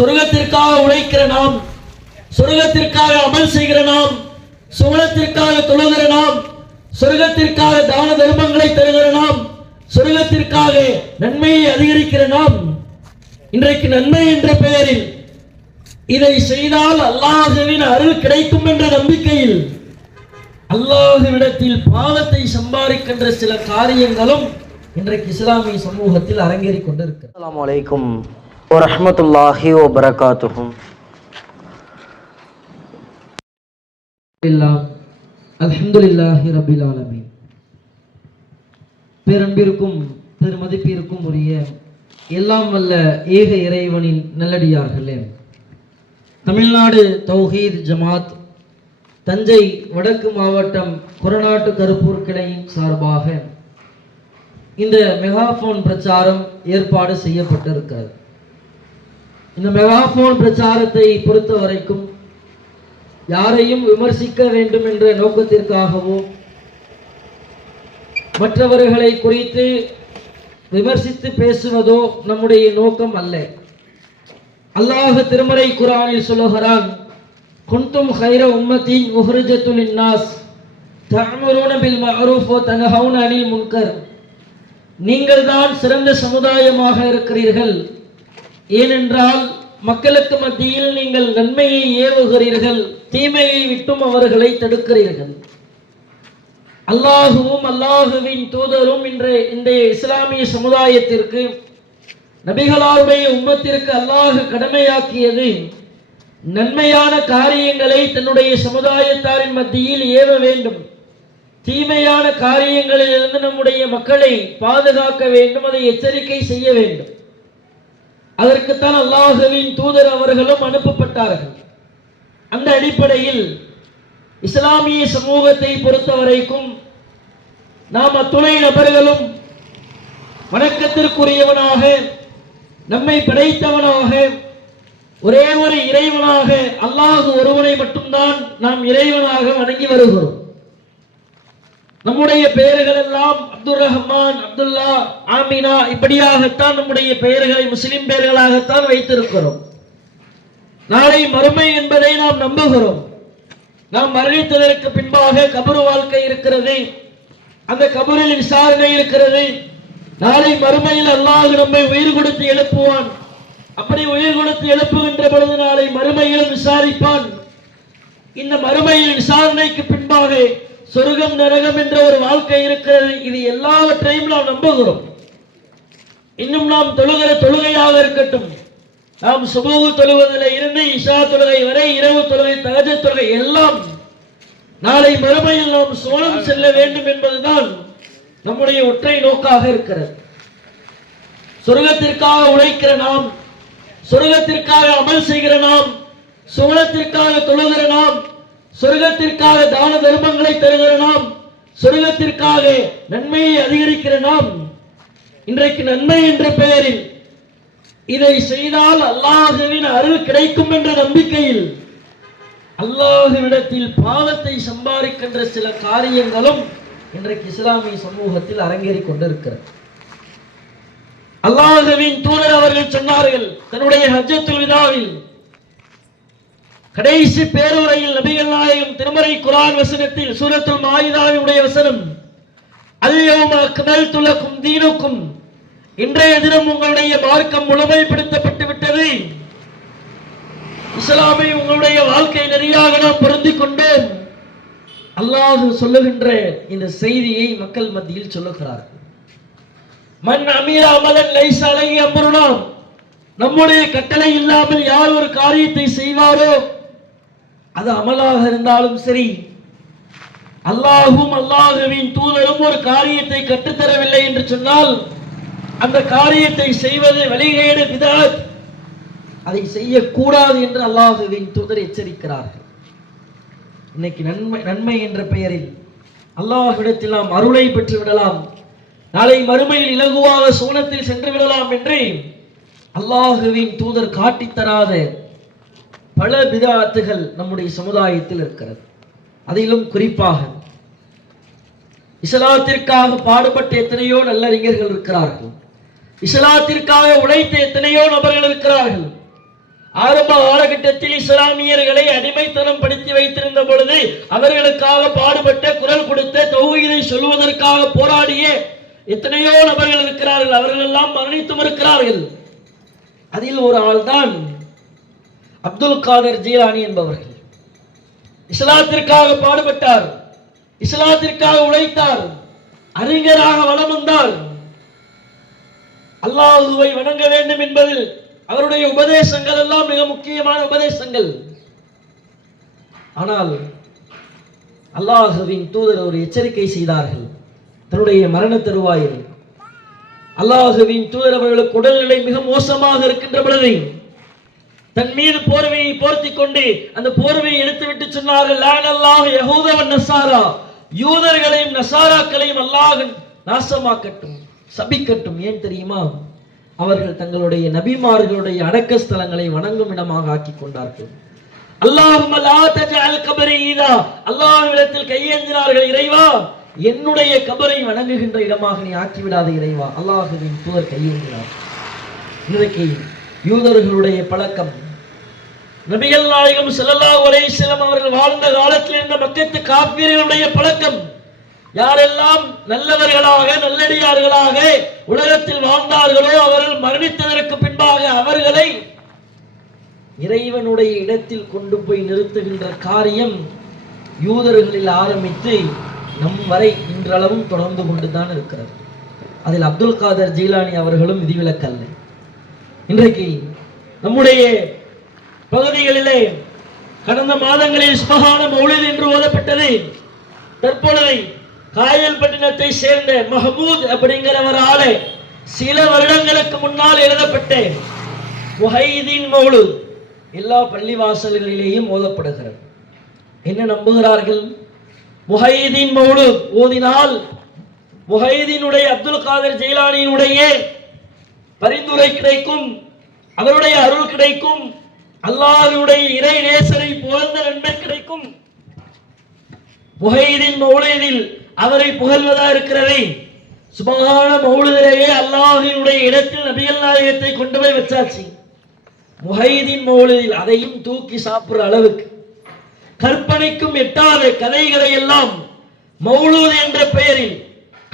சொர்க்கத்திற்காக உழைக்கிற நாம் சொர்க்கத்திற்காக அமல் செய்கிற நாம் சுவனத்திற்காக தொழுகிற நாம் சொர்க்கத்திற்காக தான தர்மங்களை தருகிற நாம் சொர்க்கத்திற்காக நன்மையை அதிகரிக்கிற நாம் இன்றைக்கு நன்மை என்ற பெயரில் இதை செய்தால் அல்லாஹுவின் அருள் கிடைக்கும் என்ற நம்பிக்கையில் அல்லாஹுவிடத்தில் பாவத்தை சம்பாதிக்கின்ற சில காரியங்களும் இன்றைக்கு இஸ்லாமிய சமூகத்தில் அரங்கேறி கொண்டிருக்கிறது. அலாம் அலைக்கும். வரஹ்மத்துல்லாஹி வபரகாத்துஹும் அல்ஹம்துலில்லாஹி ரபில் ஆலமீன். பேரன்பிற்கும் பெருமதிப்பிற்கும் உரிய எல்லாம் வல்ல ஏக இறைவனின் நல்லடியார்களே. தமிழ்நாடு தௌஹீத் ஜமாத் தஞ்சை வடக்கு மாவட்டம் குரநாட்டு கருப்பூர் கிளையின் சார்பாக இந்த மெகாஃபோன் பிரச்சாரம் ஏற்பாடு செய்யப்பட்டிருக்கிறது. இந்த மெகாஃபோன் பிரச்சாரத்தை பொறுத்த வரைக்கும் யாரையும் விமர்சிக்க வேண்டும் என்ற நோக்கத்திற்காகவோ மற்றவர்களை குறித்து விமர்சித்து பேசுவதோ நம்முடைய நோக்கம் அல்ல. அல்லாஹ் திருமறை குரானில் சொல்லுகிறான் குன்தும் ஹைர உம்மத்தின் உஹ்ரிஜத்துல் இன்னாஸ் தஅமுருன பில் மஹரூஃபோ வ அனில் முன்கர். நீங்கள் தான் சிறந்த சமுதாயமாக இருக்கிறீர்கள். ஏனென்றால் மக்களுக்கு மத்தியில் நீங்கள் நன்மையை ஏவுகிறீர்கள் தீமையை விட்டும் அவர்களை தடுக்கிறீர்கள். அல்லாஹுவும் அல்லாஹுவின் தூதரும் இன்று இன்றைய இஸ்லாமிய சமுதாயத்திற்கு நபிகளாருடைய உம்மத்திற்கு அல்லாஹு கடமையாக்கியது நன்மையான காரியங்களை தன்னுடைய சமுதாயத்தாரின் மத்தியில் ஏவ வேண்டும். தீமையான காரியங்களிலிருந்து நம்முடைய மக்களை பாதுகாக்க வேண்டும் அதை எச்சரிக்கை செய்ய வேண்டும். அதற்குத்தான் அல்லாஹுவின் தூதர் அவர்களும் அனுப்பப்பட்டார்கள். அந்த அடிப்படையில் இஸ்லாமிய சமூகத்தை பொறுத்தவரைக்கும் நாம் அத்துணை நபர்களும் வணக்கத்திற்குரியவனாக நம்மை படைத்தவனாக ஒரே ஒரு இறைவனாக அல்லாஹு ஒருவனை மட்டும்தான் நாம் இறைவனாக வணங்கி வருகிறோம். நம்முடைய பெயர்கள் எல்லாம் அப்துல் ரஹ்மான் அப்துல்லா ஆமினா இப்படியாகத்தான் நம்முடைய பெயர்களை முஸ்லிம் பெயர்களாகத்தான் வைத்திருக்கிறோம். நாளை மறுமை என்பதை நாம் நம்புகிறோம். நாம் மரணித்ததற்கு பின்பாக கபரு வாழ்க்கை இருக்கிறது. அந்த கபரில் விசாரணை இருக்கிறது. நாளை மறுமையில் அல்லாஹ் நம்மை உயிர் கொடுத்து எழுப்புவான். அப்படி உயிர் கொடுத்து எழுப்புகின்ற பொழுது நாளை மறுமையிலும் விசாரிப்பான். இந்த மறுமையில் விசாரணைக்கு பின்பாக சொர்க்கம் நரகம் என்ற ஒரு வாழ்க்கை இருக்கிறது. இது எல்லாவற்றையும் நாம் நம்புகிறோம். இன்னும் நாம் தொழுகிற தொழுகையாக இருக்கட்டும். நாம் சுபூகு தொழுவதில் இருந்து இஷா தொழுகை வரை இரவு தொழுகை தகஜ தொழுகை எல்லாம் நாளை மறுமையில் நாம் சோழம் செல்ல வேண்டும் என்பதுதான் நம்முடைய ஒற்றை நோக்காக இருக்கிறது. சொர்க்கத்திற்காக உழைக்கிற நாம் சொர்க்கத்திற்காக அமல் செய்கிற நாம் சுவனத்திற்காக தொழுகிற நாம் சொர்க்கத்திற்காக தான தர்மங்களை தருகிற நாம் சொர்க்கத்திற்காக நன்மையை அதிகரிக்கிற நாம் இன்றைக்கு நன்மை என்ற பெயரில் இதை செய்தால் அல்லாஹுவின் அருள் கிடைக்கும் என்ற நம்பிக்கையில் அல்லாஹுவிடத்தில் பாவத்தை சம்பாதிக்கின்ற சில காரியங்களும் இன்றைக்கு இஸ்லாமிய சமூகத்தில் அரங்கேறிக் கொண்டிருக்கிறது. அல்லாஹுவின் தூதர் அவர்கள் சொன்னார்கள் தன்னுடைய ஹஜ்ஜத்துல் விதாவில் கடைசி பேருரையில் நபிகள் நாயகம் திருமறை குரான் வசனத்தில் சூரத்துல் மாயுதாவினுடைய வசனம் அல்யௌம அக்மல்து துலக்கும் தீனுக்கும். இன்றைய தினம் உங்களுடைய மார்க்கம் முழுமைப்படுத்தப்பட்டு விட்டது. இஸ்லாமை உங்களுடைய வாழ்க்கை நெறியாக நாம் பொருந்திக் கொண்டோம். அல்லாஹ் சொல்லுகின்ற இந்த செய்தியை மக்கள் மத்தியில் சொல்லுகிறார் மண் அமீரா மதன் லைஸ் அழகி நம்முடைய கட்டளை இல்லாமல் யார் ஒரு காரியத்தை செய்வாரோ அது அமலாக இருந்தாலும் சரி அல்லாஹும் அல்லாஹுவின் தூதரும் ஒரு காரியத்தை கற்றுத்தரவில்லை என்று சொன்னால் அந்த காரியத்தை செய்வது வழிகேடு விதாத் அதை செய்யக்கூடாது என்று அல்லாஹுவின் தூதர் எச்சரிக்கிறார்கள். இன்னைக்கு நன்மை நன்மை என்ற பெயரில் அல்லாஹ்விடத்தில் நாம் அருளை பெற்று விடலாம். நாளை மறுமையில் இலகுவாக சோனத்தில் சென்று விடலாம் என்று அல்லாஹுவின் தூதர் காட்டித்தராத பல பிதாத்துகள் நம்முடைய சமுதாயத்தில் இருக்கிறது. அதிலும் குறிப்பாக இஸ்லாத்திற்காக பாடுபட்ட எத்தனையோ நல்லறிஞர்கள் இருக்கிறார்கள். இஸ்லாத்திற்காக உழைத்த எத்தனையோ நபர்கள் இருக்கிறார்கள். ஆரம்ப காலகட்டத்தில் இஸ்லாமியர்களை அடிமைத்தனம் படுத்தி வைத்திருந்த பொழுது அவர்களுக்காக பாடுபட்ட குரல் கொடுத்த தொகுதியை சொல்வதற்காக போராடிய எத்தனையோ நபர்கள் இருக்கிறார்கள். அவர்கள் எல்லாம் மரணித்தும் இருக்கிறார்கள். அதில் ஒரு ஆள்தான் அப்துல் காதர் ஜீலானி என்பவர்கள். இஸ்லாத்திற்காக பாடுபட்டார். இஸ்லாத்திற்காக உழைத்தார். அறிஞராக வளம் வந்தார். அல்லாஹுவை வணங்க வேண்டும் என்பதில் அவருடைய உபதேசங்கள் எல்லாம் மிக முக்கியமான உபதேசங்கள். ஆனால் அல்லாஹுவின் தூதர் ஒரு எச்சரிக்கை செய்தார்கள். தன்னுடைய மரண தருவாயில். அல்லாஹுவின் தூதர் அவர்களுக்கு உடல்நிலை மிக மோசமாக இருக்கின்ற பொழுது தன் மீது போர்வையை போர்த்தி கொண்டு அந்த போர்வையை எடுத்துவிட்டு சொன்னார்கள் லான் அல்லாஹ் நசாரா. யூதர்களையும் நசாராக்களையும் அல்லாஹ் நாசமாக்கட்டும் சபிக்கட்டும். ஏன் தெரியுமா? அவர்கள் தங்களுடைய நபிமார்களுடைய அடக்க ஸ்தலங்களை வணங்கும் இடமாக ஆக்கிக் கொண்டார்கள். அல்லாஹும் லா அல்லாஹ்விடத்தில் கையேந்தினார்கள் இறைவா என்னுடைய கபரை வணங்குகின்ற இடமாக நீ ஆக்கிவிடாத இறைவா. அல்லாஹுவின் தூதர் கையேந்தினார். இன்றைக்கு யூதர்களுடைய பழக்கம். நபிகள் நாயகம் செல்லல்லா ஒரே சிலம் அவர்கள் வாழ்ந்த காலத்தில் இருந்த மக்கத்து காப்பீர்களுடைய பழக்கம். யாரெல்லாம் நல்லவர்களாக நல்லடியார்களாக உலகத்தில் வாழ்ந்தார்களோ அவர்கள் மரணித்ததற்கு பின்பாக அவர்களை இறைவனுடைய இடத்தில் கொண்டு போய் நிறுத்துகின்ற காரியம் யூதர்களில் ஆரம்பித்து நம் வரை இன்றளவும் தொடர்ந்து கொண்டுதான் இருக்கிறது. அதில் அப்துல் காதர் ஜீலானி அவர்களும் விதிவிலக்கல்ல இன்றைக்கு நம்முடைய பகுதிகளிலே கடந்த மாதங்களில் சுபகான மௌலித் என்று ஓதப்பட்டது. தற்பொழுது காயல்பட்டினத்தை சேர்ந்த மஹமூத் அப்படிங்கிற சில வருடங்களுக்கு முன்னால் எழுதப்பட்ட முஹைதீன் மௌலு எல்லா பள்ளிவாசல்களிலேயும் ஓதப்படுகிறது என்ன நம்புகிறார்கள்? முஹைதீன் மௌலு ஓதினால் முஹைதீனுடைய அப்துல் காதர் ஜெயிலானியினுடைய பரிந்துரை கிடைக்கும் அவருடைய அருள் கிடைக்கும் அல்லாருடைய இறை நேசரை புகழ்ந்த நன்மை கிடைக்கும். முஹைதீன் மௌலிதில் அவரை புகழ்வதா இருக்கிறது சுபகான மௌலிதிலேயே அல்லாஹினுடைய இடத்தில் நபிகள் நாயகத்தை கொண்டு போய் வச்சாச்சு. முஹைதீன் மௌலிதில் அதையும் தூக்கி சாப்பிடுற அளவுக்கு கற்பனைக்கும் எட்டாத கதைகளை எல்லாம் மௌலூத் என்ற பெயரில்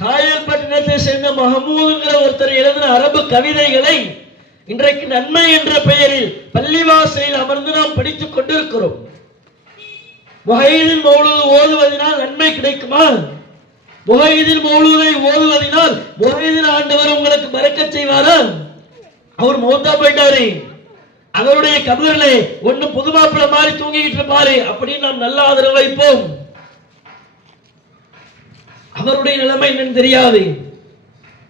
காயல்பட்டினத்தை சேர்ந்த மஹமூதுங்கிற ஒருத்தர் எழுதின அரபு கவிதைகளை இன்றைக்கு நன்மை என்ற பெயரில் பள்ளிவாசலில் அமர்ந்து நாம் படித்துக் கொண்டிருக்கிறோம். முஹைதீன் மௌலூது ஓதுவதனால் நன்மை கிடைக்குமா? முஹைதீன் மௌலூதை ஓதுவதனால் முஹைதீன் ஆண்டவர் உங்களுக்கு மறக்க செய்வாரா? அவர் மௌத்தா போயிட்டாரு. அவருடைய கபரிலே ஒண்ணு புது மாதிரி தூங்கிக்கிட்டு இருப்பாரு. அப்படின்னு நாம் நல்ல ஆதரவு வைப்போம். அவருடைய நிலைமை என்னன்னு தெரியாது.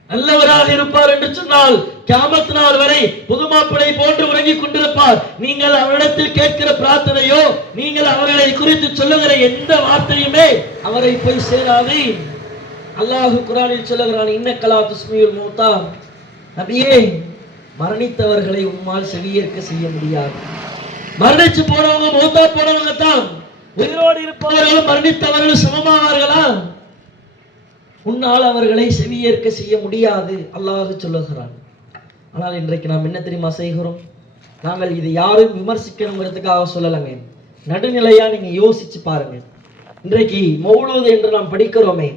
நல்லவராக இருப்பார் என்று சொன்னால் கியாமத் நாள் வரை புதுமாப்பிளை போன்று உறங்கிக் கொண்டிருப்பார். நீங்கள் அவரிடத்தில் கேட்கிற பிரார்த்தனையோ நீங்கள் அவர்களை குறித்து சொல்லுகிற எந்த வார்த்தையுமே அவரை போய் சேராது. அல்லாஹு குரானில் சொல்லுகிறான் இன்னக்கலா துஸ்மியுல் மூத்தா. நபியே மரணித்தவர்களை உம்மால் செவியேற்க செய்ய முடியாது. மரணிச்சு போனவங்க மூத்தா போனவங்க தான். உயிரோடு இருப்பவர்களும் மரணித்தவர்கள் சமமாவார்களா? உன்னால் அவர்களை செவியேற்க செய்ய முடியாது அல்லாஹ் சொல்லுகிறான். ஆனால் இன்றைக்கு நாம் என்ன தெரியுமா செய்கிறோம்? நாங்கள் இது யாரும் விமர்சிக்கணுங்கிறதுக்காக சொல்லலைங்க. நடுநிலையா நீங்க யோசிச்சு பாருங்க. இன்றைக்கு மௌலூது என்று நாம் படிக்கிறோமே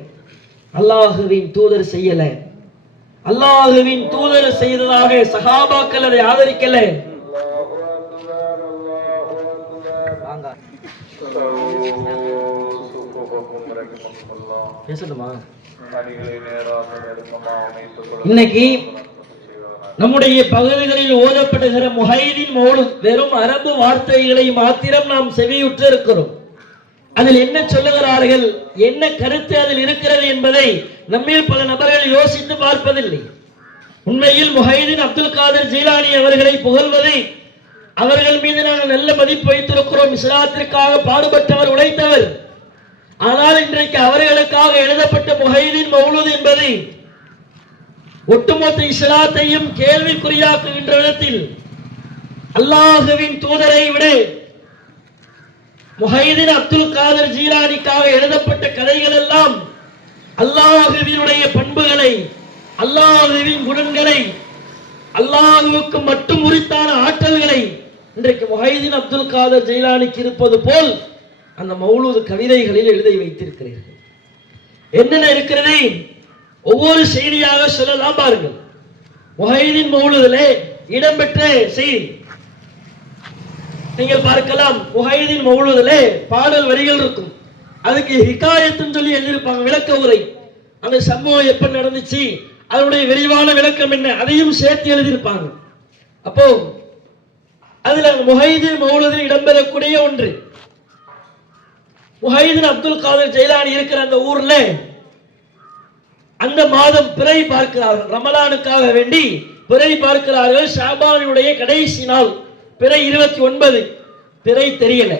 அல்லாஹுவின் தூதர் செய்யல. அல்லாஹுவின் தூதர் செய்ததாக சஹாபாக்கள் அதை ஆதரிக்கல. பேசணுமா இன்னைக்கு நம்முடைய பகுதிகளில் ஓதப்படுகிற முஹைதீன் மௌலுத் வெறும் அரபு வார்த்தைகளை மாத்திரம் நாம் செவியுற்று இருக்கிறோம் அதில் என்ன சொல்லுகிறார்கள்? என்ன கருத்து அதில் இருக்கிறது என்பதை நம்மில் பல நபர்கள் யோசித்து பார்ப்பதில்லை. உண்மையில் முஹைதீன் அப்துல் காதர் ஜீலானி அவர்களை புகழ்வதை அவர்கள் மீது நாங்கள் நல்ல மதிப்பு வைத்திருக்கிறோம். இஸ்லாத்திற்காக பாடுபட்டவர் உழைத்தவர். ஆனால் இன்றைக்கு அவர்களுக்காக எழுதப்பட்ட முஹைதீன் மௌலூத் என்பது ஒட்டுமொத்த இஸ்லாத்தையும் கேள்விக்குறியாக்குகின்ற விதத்தில் அல்லாஹுவின் தூதரை விட முஹைதீன் அப்துல் காதர் ஜீலானிக்காக எழுதப்பட்ட கதைகள் எல்லாம் அல்லாஹுவினுடைய பண்புகளை அல்லாஹுவின் குணங்களை அல்லாஹுவுக்கு மட்டும் உரித்தான ஆற்றல்களை இன்றைக்கு முஹைதீன் அப்துல் காதர் ஜெயிலானிக்கு இருப்பது போல் அந்த மௌலூது கவிதைகளில் எழுதி வைத்திருக்கிறீர்கள். என்னென்ன இருக்கிறதை? ஒவ்வொரு செய்தியாக சொல்லலாம் பாருங்கள். முஹைதீன் மௌலூதிலே இடம்பெற்ற செய்தி. நீங்கள் பார்க்கலாம் முஹைதீன் மௌலூதிலே பாடல் வரிகள் இருக்கும். அதுக்கு ஹிகாயத்துன்னு சொல்லி எழுதியிருப்பாங்க விளக்க உரை. அந்த சம்பவம் எப்ப நடந்துச்சு? அதனுடைய விரிவான விளக்கம் என்ன? அதையும் சேர்த்து எழுதியிருப்பாங்க. அப்போ அதுல முஹைதீன் மௌலூதில் இடம்பெறக்கூடிய ஒன்று. முஹைதீன் அப்துல் காதர் ஜெயிலானி இருக்கிற அந்த ஊர்ல அந்த மாதம் பிறை பார்க்கிறார்கள். ரமலானுக்காக வேண்டி பிறை பார்க்கிறார்கள். ஷாபானுடைய கடைசி நாள் பிறை இருபத்தி ஒன்பது. பிறை தெரியல.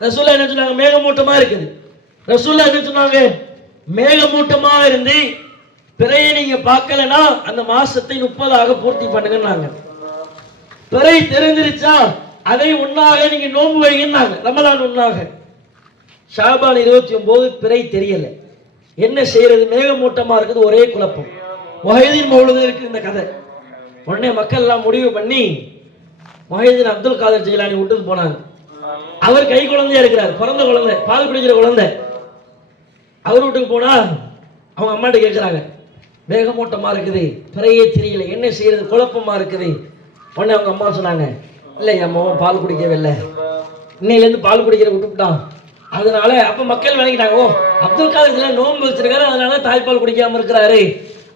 ரசூல்லா என்ன சொன்னாங்க? மேகமூட்டமா இருக்குது. ரசூல்லா என்ன சொன்னாங்க? மேகமூட்டமா இருந்து பிறையை நீங்க பார்க்கலனா அந்த மாசத்தை முப்பதாக பூர்த்தி பண்ணுங்கன்னாங்க. பிறை தெரிஞ்சிருச்சா? அதை உண்ணாக நீங்க நோன்பு வைங்கன்னாங்க. ரமலான் உண்ணாக ஷாபான் இருபத்தி ஒன்பது பிறை தெரியல. என்ன செய்யறது? மேகமூட்டமா இருக்குது ஒரே குழப்பம். மொஹைதீன் மௌலூது இருக்கு இந்த கதை. உடனே மக்கள் எல்லாம் முடிவு பண்ணி மொஹைதீன் அப்துல் காதர் ஜெயிலானி விட்டு போனாங்க. அவர் கை குழந்தையா இருக்கிறார் பிறந்த குழந்தை பால் குடிக்கிற குழந்தை. அவர் வீட்டுக்கு போனா அவங்க அம்மாட்ட கேட்குறாங்க மேகமூட்டமா இருக்குது பிறையே தெரியல என்ன செய்யறது? குழப்பமா இருக்குது. உடனே அவங்க அம்மா சொன்னாங்க இல்லை என் மகன் பால் குடிக்கவே இல்லை. இன்னையிலேருந்து பால் குடிக்கிற விட்டுவிட்டான் அதனால அப்ப மக்கள் விளங்கிட்டாங்க ஓ அப்துல் காதர் ஜிலானி நோன்பு வச்சிருக்காரு அதனால தாய்ப்பால் குடிக்காம இருக்கிறாரு.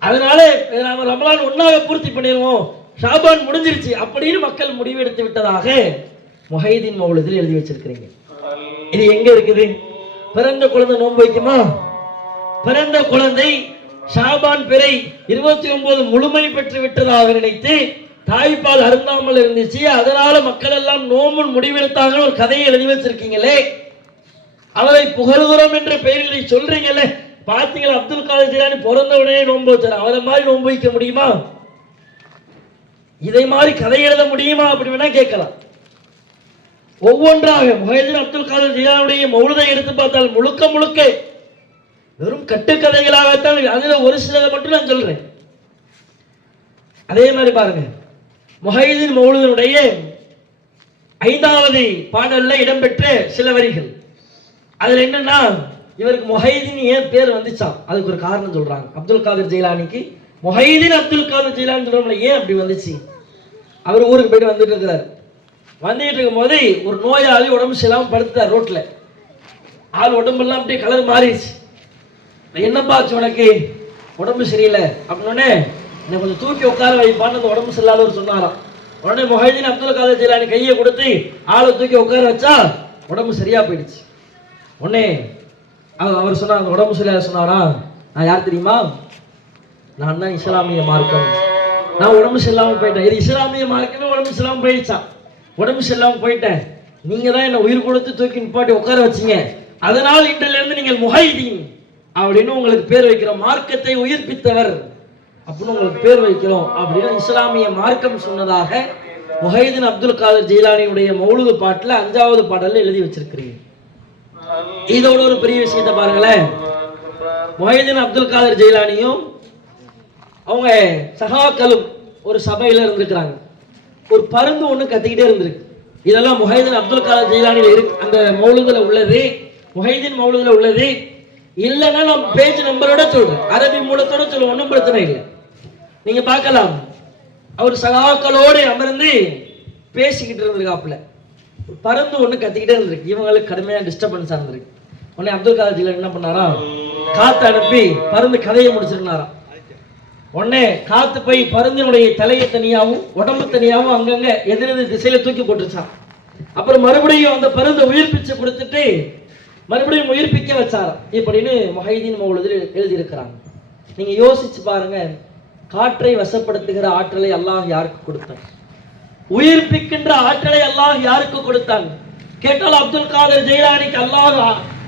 அதனால நாம ரமலான் ஒன்னாக பூர்த்தி பண்ணிடுவோம். ஷாபான் முடிஞ்சிருச்சு அப்படின்னு மக்கள் முடிவெடுத்து விட்டதாக முஹைதீன் மௌலத்தில் எழுதி வச்சிருக்கிறீங்க. இது எங்க இருக்குது? பிறந்த குழந்தை நோன்பு வைக்குமா? பிறந்த குழந்தை ஷாபான் பிறை இருபத்தி ஒன்பது முழுமை பெற்று விட்டதாக நினைத்து தாய்ப்பால் அருந்தாமல் இருந்துச்சு. அதனால மக்கள் எல்லாம் நோம்பு முடிவெடுத்தாங்கன்னு ஒரு கதையை எழுதி வச்சிருக்கீங்களே. அவரை புகழ்கிறோம் என்ற பெயரில் நீ சொல்றீங்கல்ல? பாத்தீங்களா அப்துல் காதர் ஜிலானி பிறந்த உடனே நோன்பு வச்சார். அவரை மாதிரி நோன்பு வைக்க முடியுமா? இதை மாதிரி கதை எழுத முடியுமா அப்படி வேணா கேட்கலாம். ஒவ்வொன்றாக முஹைதீன் அப்துல் காதர் ஜிலானுடைய மௌலதை எடுத்து பார்த்தால் முழுக்க முழுக்க வெறும் கட்டுக்கதைகளாகத்தான் அதில் அதுல ஒரு சிலதை மட்டும் நான் சொல்றேன். அதே மாதிரி பாருங்க. முஹைதீன் மௌலூதனுடைய ஐந்தாவது பாடல்ல இடம்பெற்ற சில வரிகள். அதுல என்னன்னா இவருக்கு முஹைதீன் ஏன் பேர் வந்துச்சான் அதுக்கு ஒரு காரணம் சொல்றாங்க. அப்துல் காதர் ஜெயிலானிக்கு முஹைதீன் அப்துல் காதர் ஜெயிலானி சொல்றோம்ல ஏன் அப்படி வந்துச்சு? அவர் ஊருக்கு போயிட்டு வந்துட்டு இருக்கிறார். வந்துட்டு இருக்கும் போது ஒரு நோயாளி உடம்பு சரியில்லாமல் படுத்துட்டார் ரோட்ல. ஆள் உடம்பெல்லாம் அப்படியே கலர் மாறிடுச்சு. என்னப்பா ஆச்சு உனக்கு? உடம்பு சரியில்லை. அப்படின்னே என்னை கொஞ்சம் தூக்கி உட்கார வைப்பான்னு அந்த உடம்பு சரியில்லாதவர் சொன்னாராம். உடனே மொஹைதீன் அப்துல் காதர் ஜெயிலானி கையை கொடுத்து ஆளை தூக்கி உட்கார வச்சா உடம்பு சரியா போயிடுச்சு. உடனே அவர் அவர் சொன்னார் அந்த உடம்பு சரியாக சொன்னாரா? நான் யார் தெரியுமா? நான் தான் இஸ்லாமிய மார்க்கம். நான் உடம்பு சரியில்லாமல் போயிட்டேன். இது இஸ்லாமிய மார்க்கமே உடம்பு சரியில்லாமல் போயிடுச்சான் உடம்பு சரியில்லாமல் போயிட்டேன். நீங்கள் தான் என்னை உயிர் கொடுத்து தூக்கி நிப்பாட்டி உட்கார வச்சீங்க. அதனால் இன்றிலிருந்து நீங்கள் முஹைதீன் அப்படின்னு உங்களுக்கு பேர் வைக்கிறோம். மார்க்கத்தை உயிர்ப்பித்தவர் அப்படின்னு உங்களுக்கு பேர் வைக்கிறோம். அப்படின்னு இஸ்லாமிய மார்க்கம் சொன்னதாக முஹைதீன் அப்துல் காதர் ஜெயிலானியுடைய மௌலுது பாட்டில் அஞ்சாவது பாடலில் எழுதி வச்சிருக்கிறீங்க. இதோட ஒரு பெரிய விஷயத்தை பாருங்களேன். மொஹிதீன் அப்துல் காதர் ஜெயிலானியும் அவங்க சகாக்களும் ஒரு சபையில இருந்திருக்கிறாங்க. ஒரு பருந்து ஒண்ணு கத்திக்கிட்டே இருந்திருக்கு. இதெல்லாம் முஹைதீன் அப்துல் காதர் ஜெயிலானியில் இருக்கு அந்த மௌலுதுல உள்ளது. முஹைதீன் மௌலுதுல உள்ளது. இல்லைன்னா நான் பேஜ் நம்பரோட சொல்றேன். அரபி மூலத்தோட சொல்ல ஒன்றும் பிரச்சனை இல்லை. நீங்க பார்க்கலாம். அவர் சகாக்களோடு அமர்ந்து பேசிக்கிட்டு இருந்திருக்காப்புல. பறந்து ஒன்று ஒண்ணு கத்திக்கிட்டே இருந்திருக்கு. இவங்களுக்கு கடுமையா டிஸ்டர்பன்ஸ் இருந்திருக்கு. உடனே அப்துல் காதர் என்ன பண்ணாராம் காத்து அனுப்பி பருந்து கதையை முடிச்சிருந்தாராம். உடனே காத்து போய் பருந்தினுடைய தலையை தனியாவும் உடம்பு தனியாவும் அங்கங்க எதிரெதிர் திசையில தூக்கி போட்டுருச்சான் அப்புறம் மறுபடியும் அந்த பருந்தை உயிர்ப்பிச்சு கொடுத்துட்டு மறுபடியும் உயிர்ப்பிக்க வச்சாராம். இப்படின்னு மொஹைதீன் மௌலதில் எழுதியிருக்கிறாங்க. நீங்க யோசிச்சு பாருங்க. காற்றை வசப்படுத்துகிற ஆற்றலை அல்லாஹ் யாருக்கு கொடுத்தான் உயிர்ப்பிக்கின்ற ஆற்றலை அல்லாஹ் யாருக்கு கொடுத்தாங்க? கேட்டால் அப்துல் காதர் ஜெயராணிக்கு அல்லாஹ்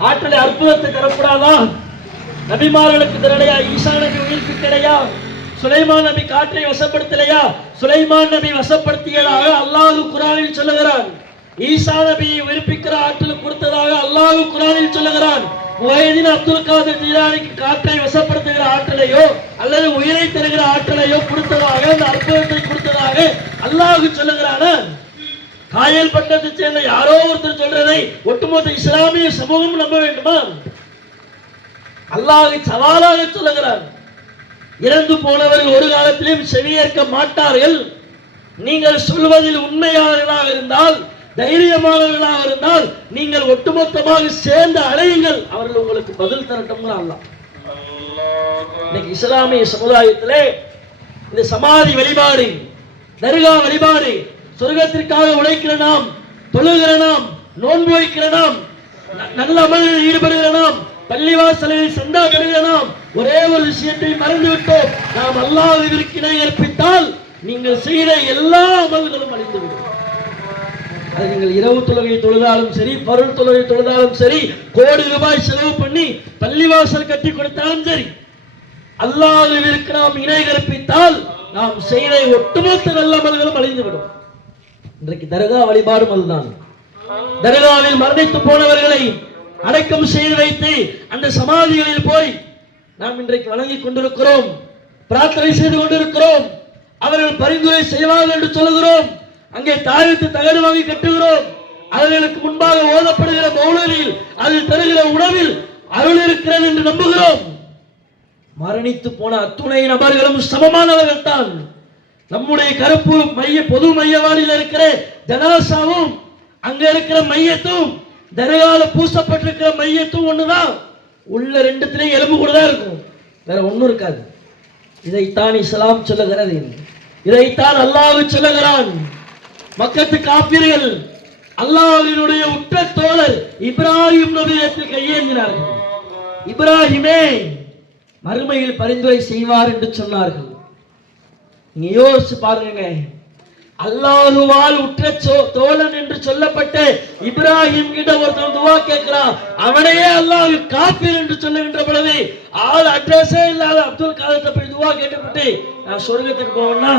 ஆற்றலை அற்புதத்தை தரக்கூடாதா? நபிமார்களுக்கு திரடையா ஈசா நபி உயிர்ப்பிக்கலையா? சுலைமான் நபி காற்றை வசப்படுத்தலையா? சுலைமான் நபி வசப்படுத்தியதாக அல்லாஹ் குரானில் சொல்லுகிறான். ஈசா நபியை உயிர்ப்பிக்கிற ஆற்றல் கொடுத்ததாக அல்லாஹ் குரானில் சொல்லுகிறான். வயதின் அப்துல் காதர் ஜீலானிக்கு காற்றை வசப்படுத்துகிற ஆற்றலையோ அல்லது உயிரை தருகிற ஆற்றலையோ கொடுத்ததாக அந்த அற்புதத்தை கொடுத்ததாக அல்லாஹு சொல்லுகிறான. காயல் பட்டத்தை சேர்ந்த யாரோ ஒருத்தர் சொல்றதை ஒட்டுமொத்த இஸ்லாமிய சமூகம் நம்ப வேண்டுமா? அல்லாஹ் சவாலாக சொல்லுகிறார் இறந்து போனவர்கள் ஒரு காலத்திலும் செவியேற்க மாட்டார்கள். நீங்கள் சொல்வதில் உண்மையாளர்களாக இருந்தால் தைரியமானவர்களாக இருந்தால் நீங்கள் ஒட்டுமொத்தமாக சேர்ந்து அலையுங்கள். அவர்கள் உங்களுக்கு பதில் தரட்டும்னு அல்ல இன்னைக்கு இஸ்லாமிய சமுதாயத்திலே இந்த சமாதி வழிபாடு தர்கா வழிபாடு சொர்க்கத்திற்காக உழைக்கிற நாம் தொழுகிற நாம் நோன்பு வைக்கிற நாம் நல்ல அமல்களில் ஈடுபடுகிற நாம் பள்ளிவாசலில் சந்தா பெறுகிற நாம் ஒரே ஒரு விஷயத்தை மறந்துவிட்டோம். நாம் அல்லாவிற்கு இணை ஏற்பித்தால் நீங்கள் செய்த எல்லா அமல்களும் அழிந்துவிடும். அது நீங்கள் இரவு தொழுகை தொழுதாலும் சரி பருள் தொழுகை தொழுதாலும் சரி கோடி ரூபாய் செலவு பண்ணி பள்ளிவாசல் கட்டி கொடுத்தாலும் சரி அல்லாஹ்விற்கு நாம் இணை கற்பித்தால் நாம் செய்த ஒட்டுமொத்த நல்ல அமல்களும் அழிந்துவிடும். இன்றைக்கு தர்கா வழிபாடும் அதுதான். தர்காவில் மரணித்து போனவர்களை அடக்கம் செய்து வைத்து அந்த சமாதிகளில் போய் நாம் இன்றைக்கு வணங்கி கொண்டிருக்கிறோம் பிரார்த்தனை செய்து கொண்டிருக்கிறோம் அவர்கள் பரிந்துரை செய்வார்கள் என்று சொல்லுகிறோம். அங்கே தாயத்து தகடு வாங்கி கட்டுகிறோம். அவர்களுக்கு முன்பாக ஓதப்படுகிற மௌனலில் அதில் தருகிற உணவில் அருள் இருக்கிறது என்று நம்புகிறோம். மரணித்து போன அத்துணை நபர்களும் சமமானவர்கள் தான். நம்முடைய கருப்பு மைய பொது மையவாடியில் இருக்கிற ஜனாசாவும் அங்க இருக்கிற மையத்தும் தர்கால பூசப்பட்டிருக்கிற மையத்தும் ஒண்ணுதான். உள்ள ரெண்டுத்திலையும் எலும்பு கூட தான் இருக்கும். வேற ஒண்ணும் இருக்காது. இதைத்தான் இஸ்லாம் சொல்லுகிறது. இதைத்தான் அல்லாஹ் சொல்லுகிறான். மக்கத்து காப்பீர்கள் அல்லாஹ்வினுடைய உற்ற தோழர் இப்ராஹிம் நபியத்தில் கையேந்தினார்கள். இப்ராஹிமே மறுமையில் பரிந்துரை செய்வார் என்று சொன்னார்கள். நீங்க யோசிச்சு பாருங்க. அல்லாஹுவால் உற்ற தோழன் என்று சொல்லப்பட்ட இப்ராஹிம் கிட்ட ஒருத்தன் துவா கேட்கிறான். அவனையே அல்லாஹ் காப்பீர் என்று சொல்லுகின்ற பொழுது ஆள் அட்ரஸே இல்லாத அப்துல் காலத்தை போய் துவா கேட்டுப்பட்டு நான் சொர்க்கத்துக்கு போவேன்னா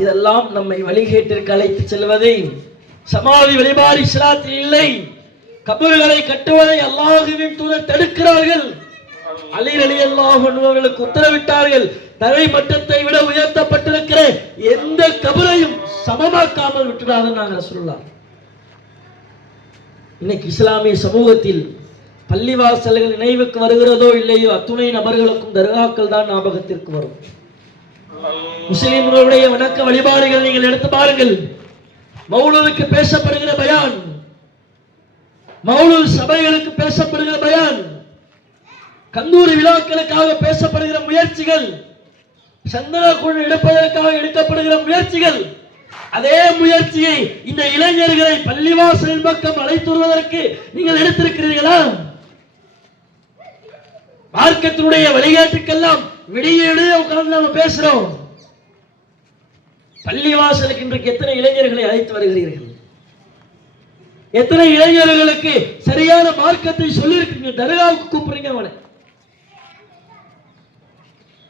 இதெல்லாம் நம்மை வழிகேட்டிற்கு அழைத்து செல்வதை சமாதி வழிபாடு இஸ்லாத்தில் இல்லை. கபர்களை கட்டுவதை அல்லாஹுவின் தூதர் தடுக்கிறார்கள். அலி அலி அல்லாஹ் என்பவர்களுக்கு உத்தரவிட்டார்கள். தரை மட்டத்தை விட உயர்த்தப்பட்டிருக்கிற எந்த கபரையும் சமமாக்காமல் விட்டுடாதுன்னு நாங்கள் சொல்லலாம் இன்னைக்கு இஸ்லாமிய சமூகத்தில் பள்ளிவாசல்கள் நினைவுக்கு வருகிறதோ இல்லையோ அத்துணை நபர்களுக்கும் தர்காக்கள் தான் ஞாபகத்திற்கு வரும். முஸ்லிம்களுடைய வணக்க வழிபாடுகள் நீங்கள் எடுத்து பாருங்கள். மௌலூதுக்கு பேசப்படுகிற பயான். மௌலூத் சபைகளுக்கு பேசப்படுகிற பயான். கந்தூரி விழாக்களுக்காக பேசப்படுகிற முயற்சிகள். சந்தன குழு எடுப்பதற்காக எடுக்கப்படுகிற முயற்சிகள். அதே முயற்சியை இந்த இளைஞர்களை பள்ளிவாசலின் பக்கம் அழைத்து வருவதற்கு நீங்கள் எடுத்திருக்கிறீர்களா? மார்க்கத்தினுடைய வழிகாட்டுக்கெல்லாம் விடிய விடிய உட்கார்ந்து நம்ம பேசுறோம். பள்ளிவாசலுக்கு இன்றைக்கு எத்தனை இளைஞர்களை அழைத்து வருகிறீர்கள்? எத்தனை இளைஞர்களுக்கு சரியான மார்க்கத்தை சொல்லியிருக்கீங்க தர்காவுக்கு கூப்பிடுறீங்க அவனை.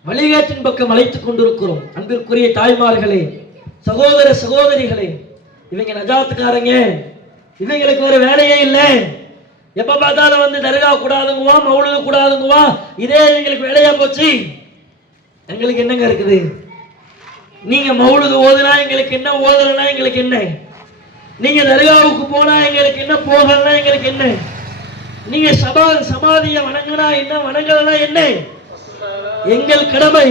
வழிகாட்டின் பக்கம் அழைத்துக் கொண்டிருக்கிறோம். அன்பிற்குரிய தாய்மார்களே சகோதர சகோதரிகளே இவங்க நஜாத்துக்காரங்க. இவங்களுக்கு வேற வேலையே இல்லை. எப்ப பார்த்தாலும் வந்து தர்கா கூடாதுங்குவா மௌலுது கூடாதுங்குவா? இதே எங்களுக்கு வேலையா போச்சு. எங்களுக்கு என்னங்க இருக்குது? நீங்க மௌலுது ஓதுனா எங்களுக்கு என்ன? ஓதலைன்னா எங்களுக்கு என்ன? நீங்க தர்காவுக்கு போனா எங்களுக்கு என்ன? போகலன்னா எங்களுக்கு என்ன? நீங்க சபா சமாதியை வணங்கினா என்ன? வணங்கலன்னா என்ன? எங்கள் கடமை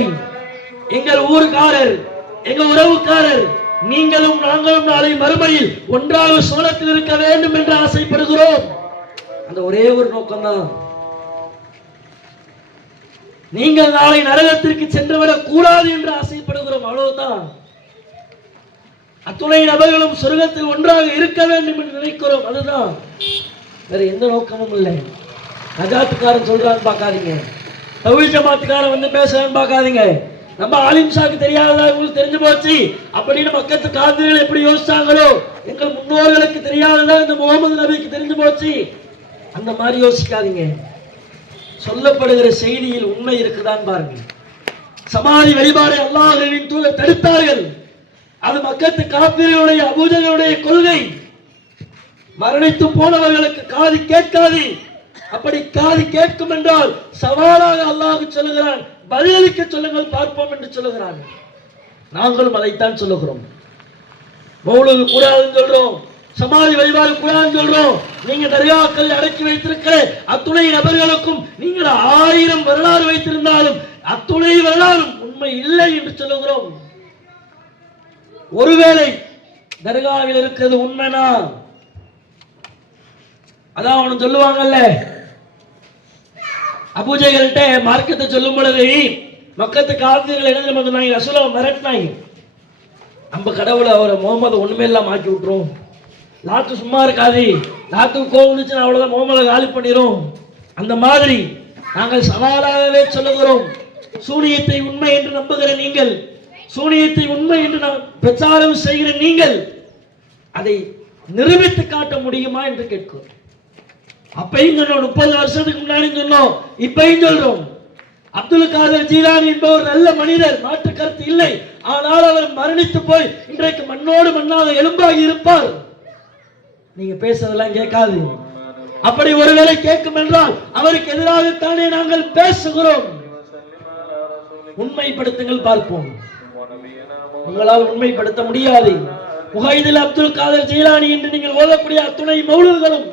எங்கள் ஊருக்காரர் எங்க உறவுக்காரர் நீங்களும் நாங்களும் நாளை மறுமையில் ஒன்றாக சோழத்தில் இருக்க வேண்டும் என்று ஆசைப்படுகிறோம். அந்த ஒரே ஒரு நோக்கம்தான். நீங்கள் நாளை நரகத்திற்கு சென்றுவிடக் கூடாது என்று ஆசைப்படுகிறோம். அவ்வளவுதான். அத்துணை நபர்களும் சொர்க்கத்தில் ஒன்றாக இருக்க வேண்டும் என்று நினைக்கிறோம். அதுதான். வேற எந்த நோக்கமும் இல்லை. நஜாத்துக்காரன் சொல்றான்னு பார்க்காதீங்க. தவிழ் ஜமாத்துக்காரன் வந்து பேசுறான்னு பார்க்காதீங்க. நம்ம ஆலிம்ஷாக்கு தெரியாததா உங்களுக்கு தெரிஞ்சு போச்சு. அப்படின்னு பக்கத்து காந்திகள் எப்படி யோசிச்சாங்களோ எங்கள் முன்னோர்களுக்கு தெரியாததா இந்த முகமது நபிக்கு தெரிஞ்சு போச்சு. அந்த மாதிரி யோசிக்காதீங்க. சொல்லப்படுகிற செய்தியில் உண்மை இருக்குதான் பாருங்கள். சமாதி வழிபாடு அல்லாஹின் தூதர் தடுத்தார்கள். அது மக்கத்து காப்பீர்களுடைய அபூஜர்களுடைய கொள்கை. மரணித்து போனவர்களுக்கு காது கேட்காது. அப்படி காது கேட்கும் என்றால் சவாலாக அல்லாஹ் சொல்லுகிறான். பதிலளிக்க சொல்லுங்கள் பார்ப்போம் என்று சொல்லுகிறான் நாங்களும் அதைத்தான் சொல்லுகிறோம். மௌலுது கூடாதுன்னு சொல்றோம் சமாதி வழிபாடு கூடாதுன்னு சொல்றோம். நீங்க தர்காக்கள் அடக்கி வைத்திருக்கிற அத்துணை நபர்களுக்கும் நீங்கள் ஆயிரம் வரலாறு வைத்திருந்தாலும் அத்துணை வரலாறும் உண்மை இல்லை என்று சொல்லுகிறோம். ஒருவேளை தர்காவில் இருக்கிறது உண்மைனா? அதான் அவனு சொல்லுவாங்கல்ல. அபூஜைகள்கிட்ட மார்க்கத்தை சொல்லும் பொழுது மக்கத்து காலத்தில் என்ன நமக்கு சொன்னாங்க? ரசூலை மிரட்டினாங்க. நம்ம கடவுளை அவரை முகமது ஒண்ணுமே இல்லாம ஆக்கி விட்டுரும். லாத்து சும்மா இருக்காது. லாத்துக்கு கோவம் அவ்வளோதான் மோமலை காலி பண்ணிடும் அந்த மாதிரி நாங்கள் சவாலாகவே சொல்லுகிறோம். சூனியத்தை உண்மை என்று நம்புகிற நீங்கள் சூனியத்தை உண்மை என்று நான் பிரச்சாரம் செய்கிற நீங்கள் அதை நிரூபித்து காட்ட முடியுமா என்று கேட்கும் அப்பையும் சொன்னோம் முப்பது வருஷத்துக்கு முன்னாடி சொன்னோம் இப்பையும் சொல்றோம். அப்துல் காதர் ஜீலானி என்பவர் நல்ல மனிதர் மாற்று கருத்து இல்லை. ஆனால் அவர் மரணித்து போய் இன்றைக்கு மண்ணோடு மண்ணாக எலும்பாகி இருப்பார். நீங்க பேசுறதெல்லாம் கேட்காது. அப்படி ஒருவேளை கேட்கும் என்றால் அவருக்கு எதிராகத்தானே நாங்கள் பேசுகிறோம். உண்மைப்படுத்துங்கள் பார்ப்போம். உங்களால் உண்மைப்படுத்த முடியாது. முகைதில் அப்துல் காதர் ஜீலானி என்று நீங்கள் ஓதக்கூடிய அத்துணை மௌலர்களும்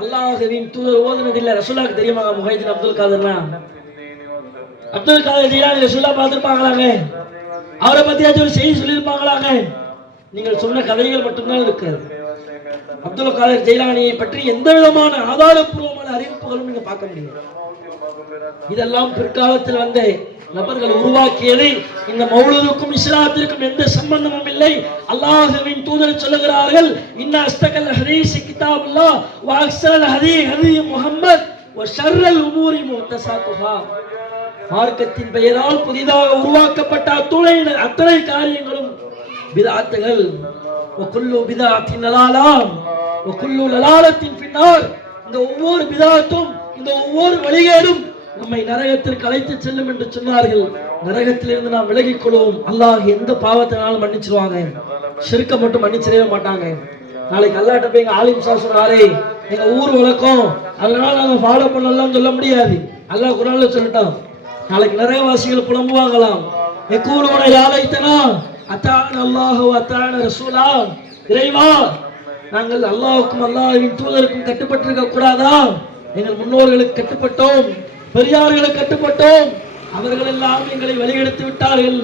அல்லாஹ்வின் தூதர் ஓதுனதில்லை. ரசூலாக்கு தெரியுமா முகைதில் அப்துல் காதர்னா? அப்துல் காதர் ஜெயலானி ரசூலா பார்த்திருப்பாங்களாங்க? அவரை பத்தியாச்சும் ஒரு செய்தி சொல்லியிருப்பாங்களாங்க? நீங்கள் சொன்ன கதைகள் மட்டும்தான் இருக்கிறது. அப்துல் காதர் ஜெயிலானியை பற்றி எந்த விதமான ஆதாரப்பூர்வமான அறிவிப்புகளும் நீங்க பார்க்க முடியும் இதெல்லாம் பிற்காலத்தில் வந்த நபர்கள் உருவாக்கியது இந்த மௌலதுக்கும் இஸ்லாத்திற்கும் எந்த சம்பந்தமும் இல்லை. அல்லாஹுவின் தூதர் சொல்லுகிறார்கள் இன்ன அஸ்தகல் ஹதீஸ் கிதாபுல்லா வ ஹரி ஹரி ஹதி ஒரு ஷர்ரல் உமூரி முத்தசாத்துஹா மார்க்கத்தின் பெயரால் புதிதாக உருவாக்கப்பட்ட அத்துணை அத்தனை காரியங்களும் பிதாத்துகள். ஒக்குள்ளு பிதாத்தின் நலாலாம். ஒக்குள்ளு நலாலத்தின் பின்னால் இந்த ஒவ்வொரு பிதாத்தும் இந்த ஒவ்வொரு வழிகேடும் நம்மை நரகத்திற்கு அழைத்து செல்லும் என்று சொன்னார்கள். நரகத்திலிருந்து நாம் விலகிக் கொள்வோம். அல்லாஹ் எந்த பாவத்தினாலும் மன்னிச்சிருவாங்க. சிறுக்க மட்டும் மன்னிச்சிடவே மாட்டாங்க. நாளைக்கு அல்லாட்ட போய் எங்க ஆலிம் சார் சொன்னாரே எங்க ஊர் வழக்கம். அதனால நாங்க ஃபாலோ பண்ணலாம் சொல்ல முடியாது. அல்லாஹ் குரான்ல சொல்லிட்டான். நாளைக்கு நரகவாசிகள் புலம்புவாங்களாம். எக்கூலோன யாழைத்தனா அத்தான அல்லாஹு அத்தான ரசூலா. இறைவா நாங்கள் அல்லாஹுக்கும் அல்லாஹின் தூதருக்கும் கட்டுப்பட்டிருக்க கூடாதா? எங்கள் முன்னோர்களுக்கு கட்டுப்பட்டோம் பெரியார்களுக்கு கட்டுப்பட்டோம். அவர்கள் எல்லாம் எங்களை வழிகெடுத்து விட்டார்கள்.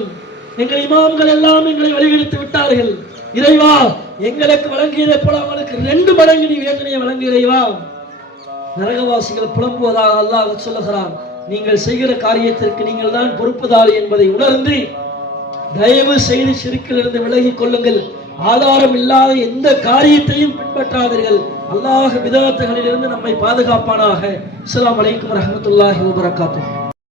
எங்கள் இமாம்கள் எல்லாம் எங்களை வழிகெடுத்து விட்டார்கள். இறைவா எங்களுக்கு வழங்கியதை போல அவங்களுக்கு ரெண்டு மடங்கு நீ வேதனையை வழங்கு இறைவா. நரகவாசிகள் புலம்புவதாக அல்லாஹ் சொல்லுகிறான். நீங்கள் செய்கிற காரியத்திற்கு நீங்கள் தான் பொறுப்புதாரி என்பதை உணர்ந்து தயவு செய்து சிறுக்கிலிருந்து விலகிக் கொள்ளுங்கள். ஆதாரம் இல்லாத எந்த காரியத்தையும் பின்பற்றாதீர்கள். அல்லாஹ் விதத்துகளிலிருந்து நம்மை பாதுகாப்பானாக. அஸ்ஸலாமு வலைக்கம் வரஹ்மத்துல்லாஹி வபரகாத்துஹு.